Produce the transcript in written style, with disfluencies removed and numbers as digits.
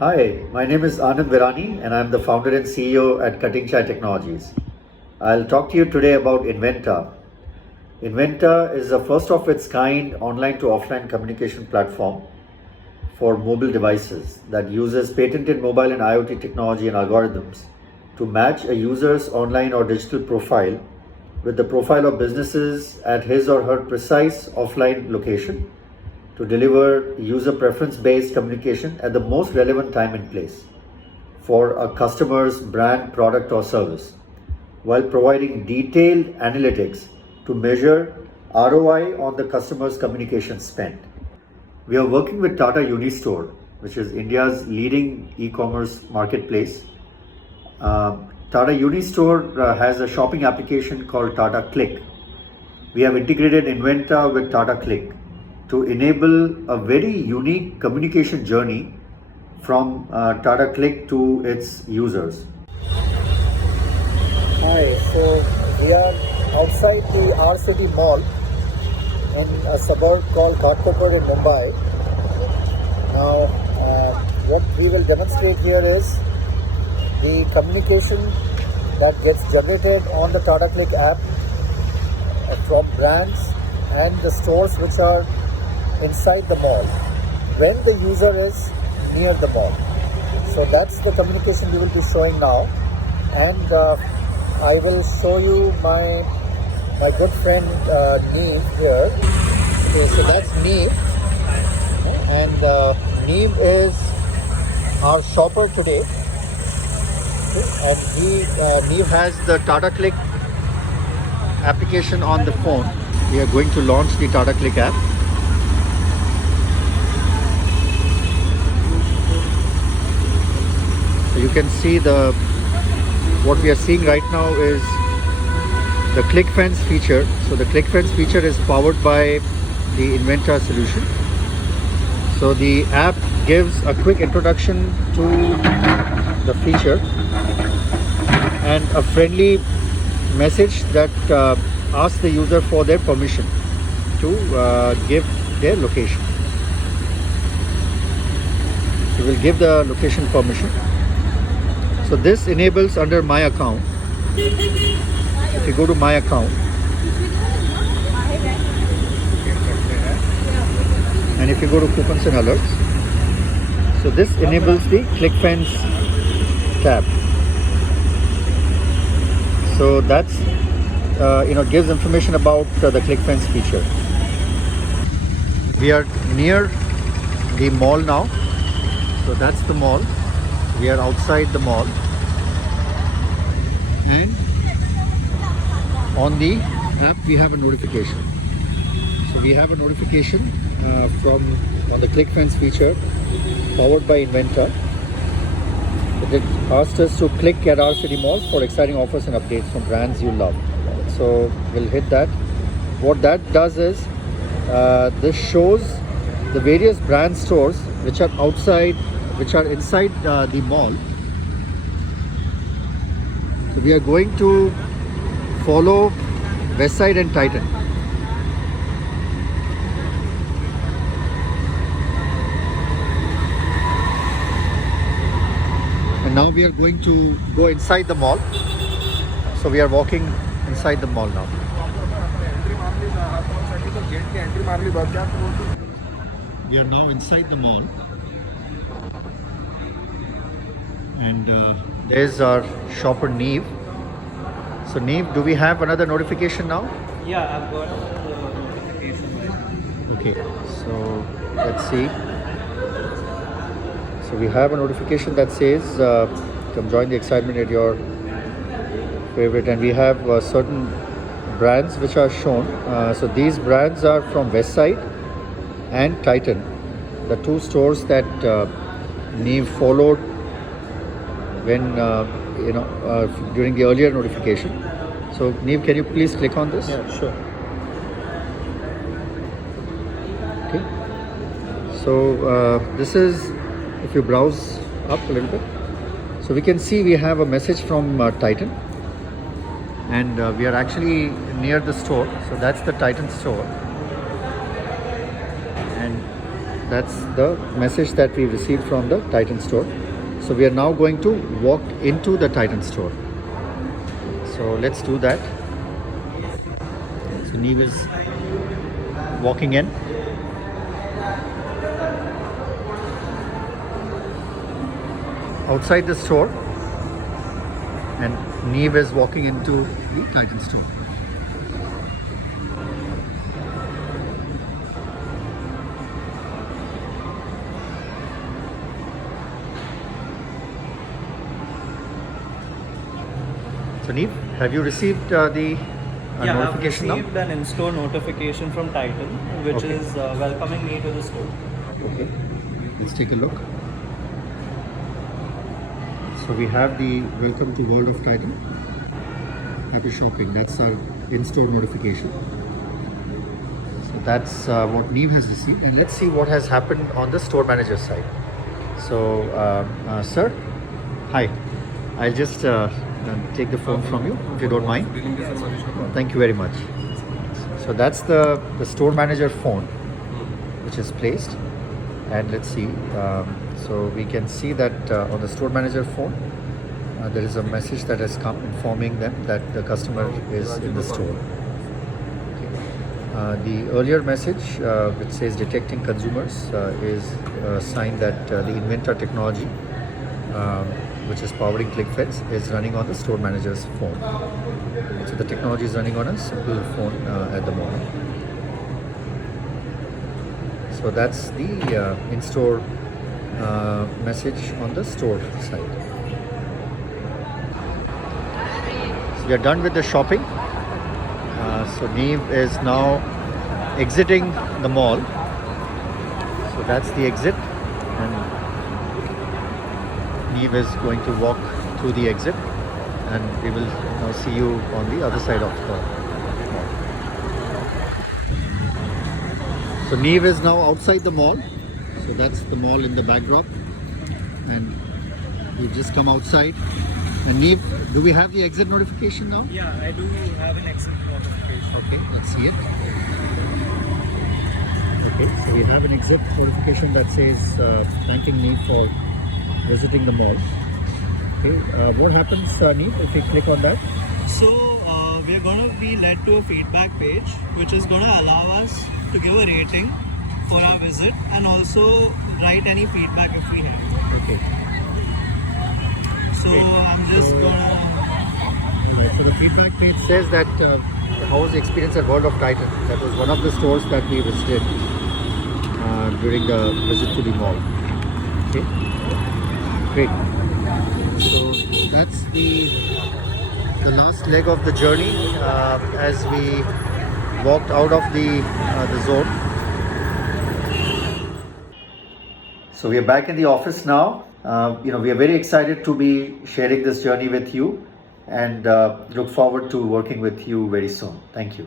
Hi, my name is Anand Virani and I'm the founder and CEO at Cutting Chai Technologies. I'll talk to you today about Inventa. Inventa is a first of its kind online to offline communication platform for mobile devices that uses patented mobile and IoT technology and algorithms to match a user's online or digital profile with the profile of businesses at his or her precise offline location to deliver user preference based communication at the most relevant time and place for a customer's brand, product, or service, while providing detailed analytics to measure ROI on the customer's communication spend. We are working with Tata Unistore, which is India's leading e commerce marketplace. Tata Unistore has a shopping application called Tata Click. We have integrated Inventa with Tata Click to enable a very unique communication journey from Tata Click to its users. Hi, so we are outside the R City Mall in a suburb called Ghatkopar in Mumbai. Now, what we will demonstrate here is the communication that gets generated on the Tata Click app from brands and the stores which are inside the mall when the user is near the mall. So that's the communication we will be showing now, and I will show you my good friend Neev here. Okay, so that's Neev, and Neev is our shopper today, and Neev has the Tata Click application on the phone. We are going to launch the Tata Click app. So you can see what we are seeing right now is the Click Fence feature. So the Click Fence feature is powered by the Inventa solution. So the app gives a quick introduction to the feature and a friendly message that asks the user for their permission to give their location. So we'll give the location permission. So this enables under My Account. If you go to My Account and if you go to Coupons and Alerts, so this enables the Click Fence tab. So that's gives information about the Click Fence feature. We are near the mall now. So that's the mall. We are outside the mall, and on the app we have a notification. So we have a notification on the Click Fence feature powered by Inventa. It asked us to click at our city mall for exciting offers and updates from brands you love. So we'll hit that. What that does is this shows the various brand stores which are inside the mall. So we are going to follow Westside and Titan. And now we are going to go inside the mall. So we are walking inside the mall now. We are now inside the mall. And there's our shopper Neev. So Neev, do we have another notification now? Yeah, I've got the notification. Okay, so let's see. So we have a notification that says come join the excitement at your favorite, and we have certain brands which are shown. So these brands are from Westside and Titan, the two stores that Neev followed when during the earlier notification. So Neev, can you please click on this? Yeah, sure. Okay. So this is, if you browse up a little bit, so we can see we have a message from Titan, and we are actually near the store. So that's the Titan store, and That's the message that we received from the Titan store. So we are now going to walk into the Titan store. So let's do that. So Neve is walking in. Outside the store, and Neve is walking into the Titan store. So Neve, have you received the notification I've now? received an in-store notification from Titan, which Okay. is welcoming me to the store. Okay, let's take a look. So we have the welcome to World of Titan. Happy shopping. That's our in-store notification. So that's what Neve has received. And let's see what has happened on the store manager side. So, sir, hi. I'll just take the phone from you if you don't mind. Thank you very much. So that's the store manager phone which is placed. And let's see. So we can see that on the store manager phone, there is a message that has come informing them that the customer is in the store. The earlier message, which says detecting consumers, is a sign that the Inventor technology, which is powering ClickFence, is running on the store manager's phone. So the technology is running on a simple phone at the moment. So that's the in-store message on the store side. So we are done with the shopping. So Neve is now exiting the mall. So that's the exit, and Neve is going to walk through the exit, and we will now see you on the other side of the mall. So Neve is now outside the mall. So that's the mall in the backdrop, and we've just come outside. And Neve, do we have the exit notification now? Yeah, I do have an exit notification. Okay, let's see it. Okay, so we have an exit notification that says thanking Neve for visiting the mall. Okay, what happens, Neve, if we click on that? So we are going to be led to a feedback page, which is going to allow us to give a rating for our visit and also write any feedback if we have. Okay. So I'm just gonna. Alright, so the feedback page says that how was the experience at World of Titan? That was one of the stores that we visited during the visit to the mall. Okay, great. So that's the last leg of the journey as we walked out of the zone. So we are back in the office now. We are very excited to be sharing this journey with you, and look forward to working with you very soon. Thank you.